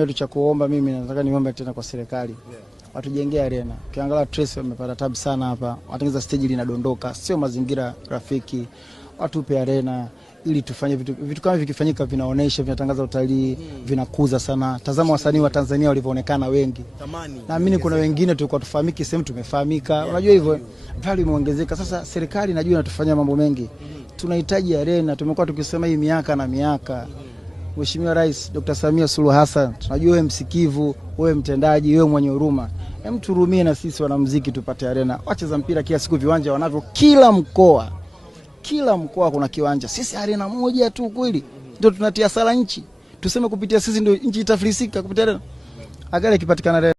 Kitu cha kuomba mimi nataka niombe tena kwa serikali. Watujengee arena. Ukiangalia Trace wamepata tabu sana hapa. Watengeneza stage linadondoka, sio mazingira rafiki. Watupe arena ili tufanye vitu kama vikifanyika vinaonesha, vinatangaza utalii, vinakuza sana. Tazama wasanii wa Tanzania walivyoonekana wengi. Naamini kuna wengine tulikuwa tufahamiki, sehemu tumefahamika. Unajua hivyo, value imeongezeka. Sasa serikali najua inatufanyia mambo mengi. Tunahitaji arena. Tumekuwa tukisema hii miaka na miaka. Mheshimiwa Rais Dr. Samia Suluhu Hassan, tunajua wewe msikivu, wewe mtendaji, wewe mwenye huruma. Hem, turumie na sisi wanamuziki tupate arena. Wacheza mpira kila siku viwanja wanavyo kila mkoa. Kila mkoa kuna kiwanja. Sisi arena moja tu kweli. Ndio tunatia sala nchi. Tuseme kupitia sisi ndio nchi itafilisika kupitia arena. Agale kipatikana arena.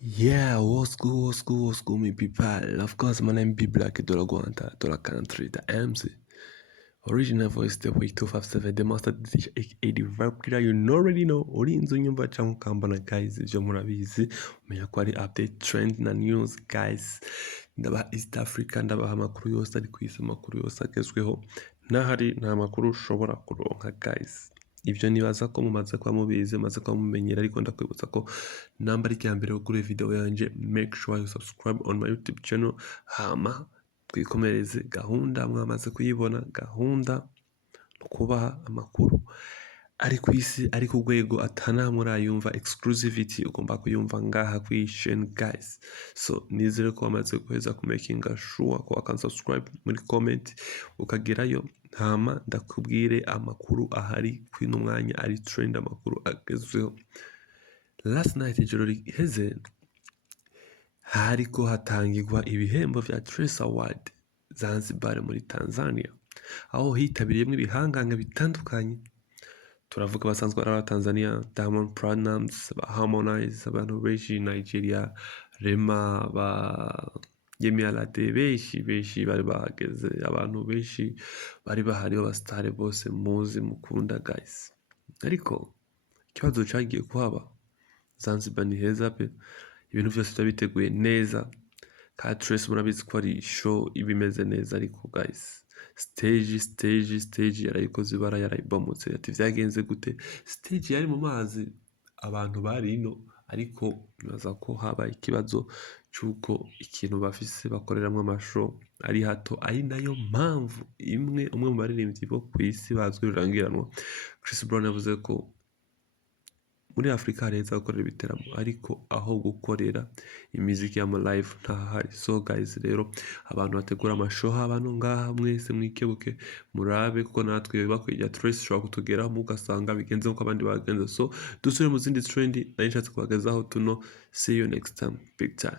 Yeah, what's good, me people. Of course, my name be Black Dolagwanta, Dola Country, the MC. Original voice, the way 257, the master DJ, aka the verb killer, you already know. Ori inzo nyumba cha mukambana, guys, jo murabizi. Umeya kwari update trend na news, guys. Ndaba East Africa, ndaba amakuru yose ari kwisi, amakuru yose agezweho. Nahari nta makuru ushobora kuronka, guys. Ivyo nibaza ko mumaze kwa mubizi, mumaze kwa mumenyera, ariko ndakwibutsa ko namba ari cyambere ugure video yanje, make sure you subscribe on my YouTube channel. Hama twikomereze gahunda mwamaze kuyibona, gahunda kubaha amakuru ari kwisi, ari ku rwego atana murayumva, exclusivity ugomba kuyumva ngaha kwishen, guys. So nizere ko wamaze kuheza ku making sure ko akan subscribe, muri comment ukagerayo. Hama ndakubwire amakuru ahari kwino mwanya ari trend, amakuru agezweho. Last night ijoro riheze hariko hatangirwa ibihembo vya Trace Award Zanzibar muri Tanzania, aho hitabiriyemwe ibihanganga bitandukanye. Turavuga basanzwe ari Tanzania, Diamond Platnumz, Harmonize, abantu benshi, Nigeria, Rema, ba Yemi Alade, benshi bari bahageze, abantu benshi bari bahari, abastare bose muzi mukunda, guys. Ariko ikibazo cyagiye kuhaba, Zanzibar ni heza pe, ibintu byose byabiteguye neza. Ka Trace murabizi ko ari show ibimeze neza, ariko guys, stage yarayikoze ibara, yarayibomotse. Ati vyagenze gute? Stage yari mu mazi, abantu bari ino, ariko nibaza ko haba ikibazo cyuko ikintu bafise bakoreramwe amashow ari hato, ari nayo mpamvu umwe mu baririmbyi bo kwisi bazwi rurangiranwa, Chris Brown, yavuze ko muri Afrika hareza gukorera ibiteramo, ariko aho gukorera imiziki y'ama live ntahari. So guys, rero abantu bategura amashow, abantu ngaha mwese mwikebuke murabe, kuko natwe bakwiye Trace shobora kutugeraho mugasanga bigenze nko abandi bagenze. So dusubire mu zindi trend, nari nshatse kubagezaho tuno. See you next time, big time.